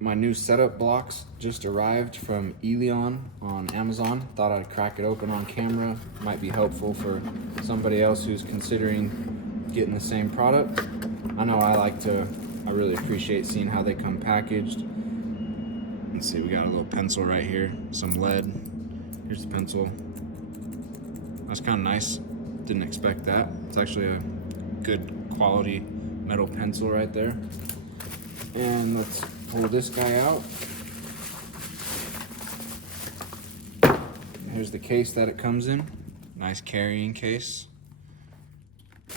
My new setup blocks just arrived from Eleon on Amazon. Thought I'd crack it open on camera. Might be helpful for somebody else who's considering getting the same product. I know I really appreciate seeing how they come packaged. Let's see, we got a little pencil right here, some lead. Here's the pencil. That's kind of nice. Didn't expect that. It's actually a good quality metal pencil right there. And let's pull this guy out. Here's the case that it comes in. Nice carrying case.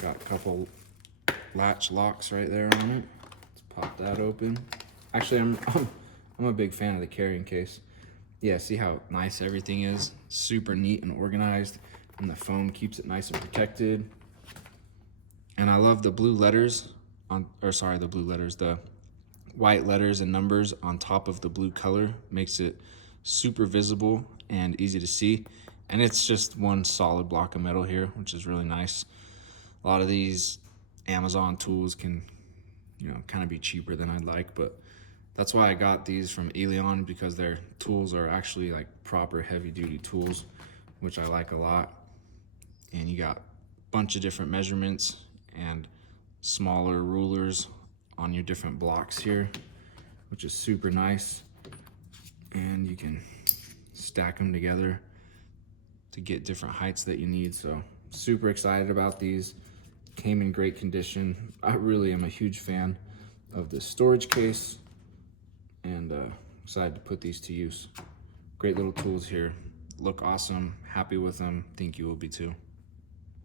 Got a couple latch locks right there on it. Let's pop that open. Actually, I'm a big fan of the carrying case. Yeah, see how nice everything is? Super neat and organized, and the foam keeps it nice and protected. And I love the blue letters the white letters and numbers on top of the blue color. Makes it super visible and easy to see. And it's just one solid block of metal here, which is really nice. A lot of these Amazon tools can, kind of be cheaper than I'd like, but that's why I got these from Eleon, because their tools are actually like proper heavy duty tools, which I like a lot. And you got a bunch of different measurements and smaller rulers on your different blocks here, which is super nice. And you can stack them together to get different heights that you need. So super excited about these. Came in great condition. I really am a huge fan of this storage case, and excited to put these to use. Great little tools here. Look awesome. Happy with them. Think you will be too.